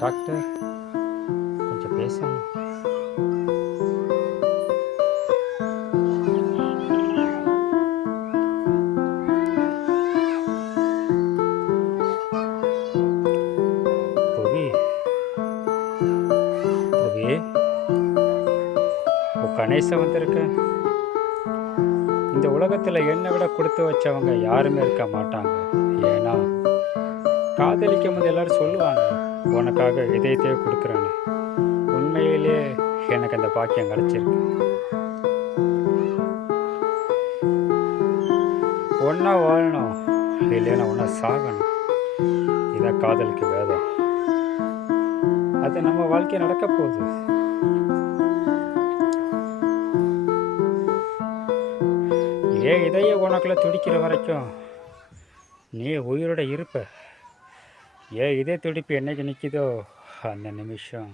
Doctor கொஞ்சம் பேசணும். புவி புவி கணேசன் வந்திருக்க. இந்த உலகத்தில் என்னை விட கொடுத்து வச்சவங்க யாருமே இருக்க மாட்டாங்க. ஏன்னா காதலிக்கும் போது எல்லாரும் சொல்லுவாங்க, உனக்காக இதயத்தையே கொடுக்குறேன்னு. உண்மையிலே எனக்கு அந்த பாக்கியம் கிடச்சிருக்கு. ஒன்றா வாழணும், இல்லைன்னா ஒன்றா சாகணும். இதான் காதலுக்கு வேதம். அது நம்ம வாழ்க்கை நடக்க போகுது. ஏன் இதையே உனக்குள்ள துடிக்கிற வரைக்கும் நீ உயிரோட இருப்ப. ஏன் இதே துடிப்பு என்னைக்கு நிற்கிதோ அந்த நிமிஷம்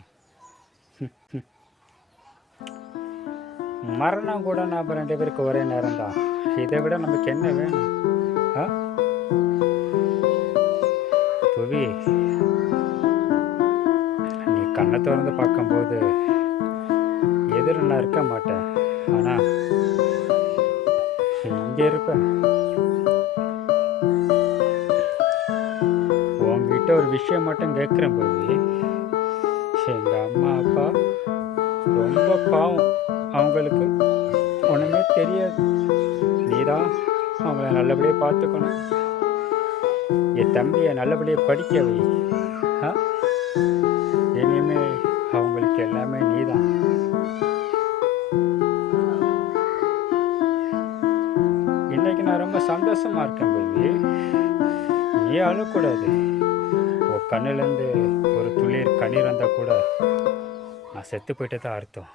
மரணம் கூட நாம் ரெண்டு பேருக்கு ஒரே நேரம் தான். இதை விட நமக்கு என்ன வேணும்? புவி, நீ கண்ணை திறந்து பார்க்கும்போது எதிர நான் இருக்க மாட்டேன், ஆனால் இங்கே இருப்பேன். உங்ககிட்ட ஒரு விஷயம் மட்டும் கேட்குறேன் புவி. எங்கள் அம்மா அப்பா ரொம்ப பாவம். அவங்களுக்கு ஒன்றுமே தெரியாது. நீதான் அவங்கள நல்லபடியாக பார்த்துக்கணும். என் தம்பியை நல்லபடியாக படிக்க வை. இனிமே அவங்களுக்கு எல்லாமே நீதான். இன்னைக்கு நான் ரொம்ப சந்தோஷமா இருக்கேன் பேபி. நீ அழக்கூடாது. உன் கண்ணுலேருந்து ஒரு துளிர் கண்ணீர் வந்தால் கூட நான் செத்து போயிட்டு தான் அர்த்தம்.